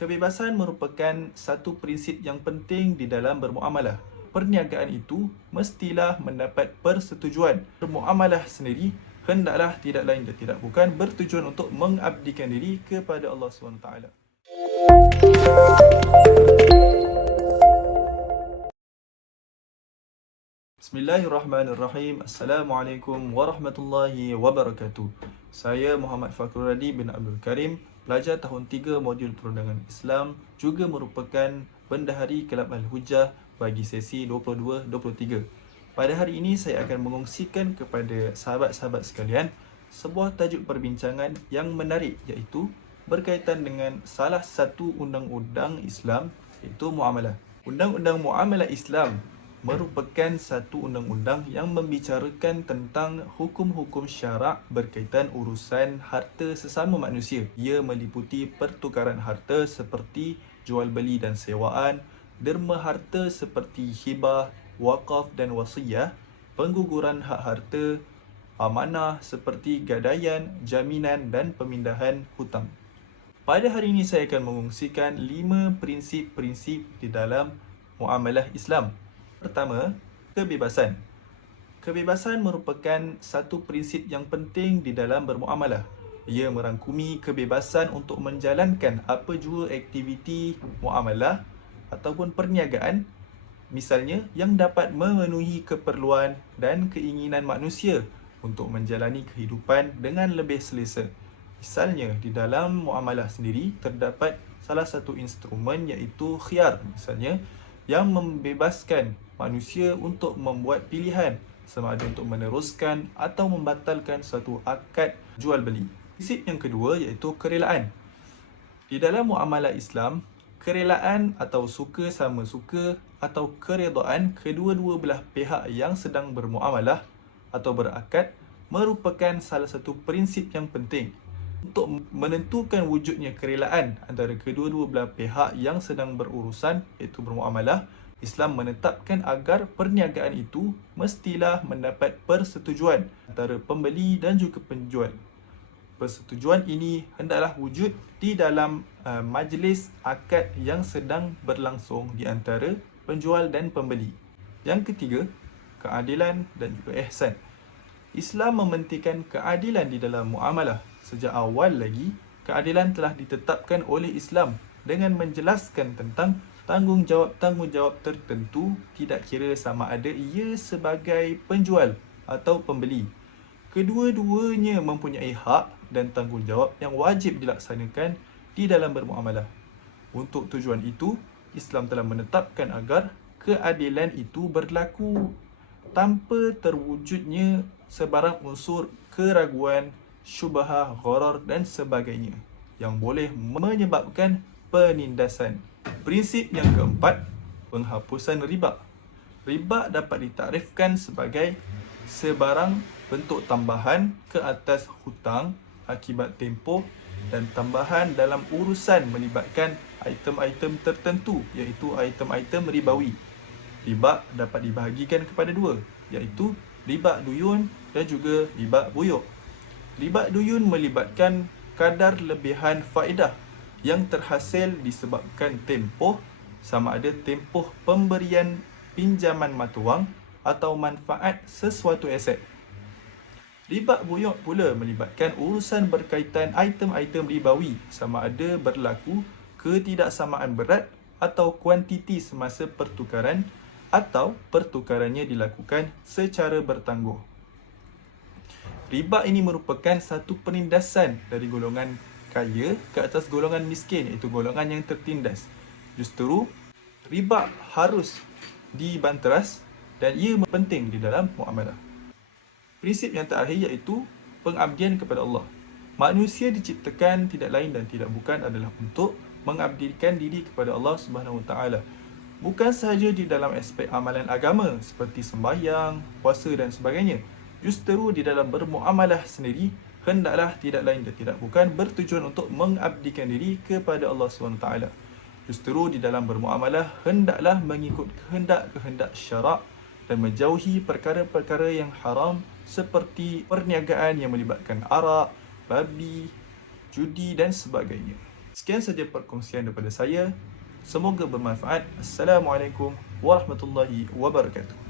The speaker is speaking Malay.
Kebebasan merupakan satu prinsip yang penting di dalam bermuamalah. Perniagaan itu mestilah mendapat persetujuan. Bermuamalah sendiri hendaklah tidak lain dan tidak bukan bertujuan untuk mengabdikan diri kepada Allah SWT. Bismillahirrahmanirrahim. Assalamualaikum warahmatullahi wabarakatuh. Saya Muhammad Fakrul Radi bin Abdul Karim, pelajar tahun 3 modul Perundangan Islam, juga merupakan bendahari Kelab Al-Hujjah bagi sesi 22-23. Pada hari ini saya akan mengongsikan kepada sahabat-sahabat sekalian sebuah tajuk perbincangan yang menarik, iaitu berkaitan dengan salah satu undang-undang Islam, iaitu muamalah. Undang-undang Muamalah Islam merupakan satu undang-undang yang membicarakan tentang hukum-hukum syarak berkaitan urusan harta sesama manusia. Ia meliputi pertukaran harta seperti jual beli dan sewaan, derma harta seperti hibah, wakaf dan wasiyah, pengguguran hak harta, amanah seperti gadaian, jaminan dan pemindahan hutang. Pada hari ini saya akan mengongsikan 5 prinsip-prinsip di dalam muamalah Islam. Pertama, kebebasan. Kebebasan merupakan satu prinsip yang penting di dalam bermuamalah. Ia merangkumi kebebasan untuk menjalankan apa jua aktiviti muamalah ataupun perniagaan, misalnya yang dapat memenuhi keperluan dan keinginan manusia untuk menjalani kehidupan dengan lebih selesa. Misalnya, di dalam muamalah sendiri terdapat salah satu instrumen iaitu khiyar, misalnya, yang membebaskan manusia untuk membuat pilihan sama ada untuk meneruskan atau membatalkan suatu akad jual beli. Prinsip yang kedua iaitu kerelaan. Di dalam muamalah Islam, kerelaan atau suka sama suka atau keredaan kedua-dua belah pihak yang sedang bermuamalah atau berakad merupakan salah satu prinsip yang penting. Untuk menentukan wujudnya kerelaan antara kedua-dua belah pihak yang sedang berurusan, iaitu bermuamalah, Islam menetapkan agar perniagaan itu mestilah mendapat persetujuan antara pembeli dan juga penjual. Persetujuan ini hendaklah wujud di dalam majlis akad yang sedang berlangsung di antara penjual dan pembeli. Yang ketiga, keadilan dan juga ihsan. Islam mementingkan keadilan di dalam muamalah. Sejak awal lagi, keadilan telah ditetapkan oleh Islam dengan menjelaskan tentang tanggungjawab tertentu, tidak kira sama ada ia sebagai penjual atau pembeli. Kedua-duanya mempunyai hak dan tanggungjawab yang wajib dilaksanakan di dalam bermuamalah. Untuk tujuan itu, Islam telah menetapkan agar keadilan itu berlaku tanpa terwujudnya sebarang unsur keraguan, syubhah, gharar dan sebagainya yang boleh menyebabkan penindasan. Prinsip yang keempat, penghapusan riba. Riba dapat ditaktifkan sebagai sebarang bentuk tambahan ke atas hutang akibat tempoh dan tambahan dalam urusan melibatkan item-item tertentu, iaitu item-item ribawi. Riba dapat dibahagikan kepada dua, iaitu riba duyun dan juga riba buyuk. Riba duyun melibatkan kadar lebihan faedah yang terhasil disebabkan tempoh, sama ada tempoh pemberian pinjaman mata wang atau manfaat sesuatu aset. Riba buyuk pula melibatkan urusan berkaitan item-item ribawi, sama ada berlaku ketidaksamaan berat atau kuantiti semasa pertukaran atau pertukarannya dilakukan secara bertangguh. Riba ini merupakan satu penindasan dari golongan kaya ke atas golongan miskin, iaitu golongan yang tertindas. Justru, riba harus dibanteras dan ia penting di dalam muamalah. Prinsip yang terakhir iaitu pengabdian kepada Allah. Manusia diciptakan tidak lain dan tidak bukan adalah untuk mengabdikan diri kepada Allah SWT. Bukan sahaja di dalam aspek amalan agama seperti sembahyang, puasa dan sebagainya. Justru di dalam bermuamalah sendiri hendaklah tidak lain dan tidak bukan bertujuan untuk mengabdikan diri kepada Allah SWT. Justru di dalam bermuamalah hendaklah mengikut kehendak-kehendak syarak dan menjauhi perkara-perkara yang haram seperti perniagaan yang melibatkan arak, babi, judi dan sebagainya. Sekian saja perkongsian daripada saya. Semoga bermanfaat. Assalamualaikum warahmatullahi wabarakatuh.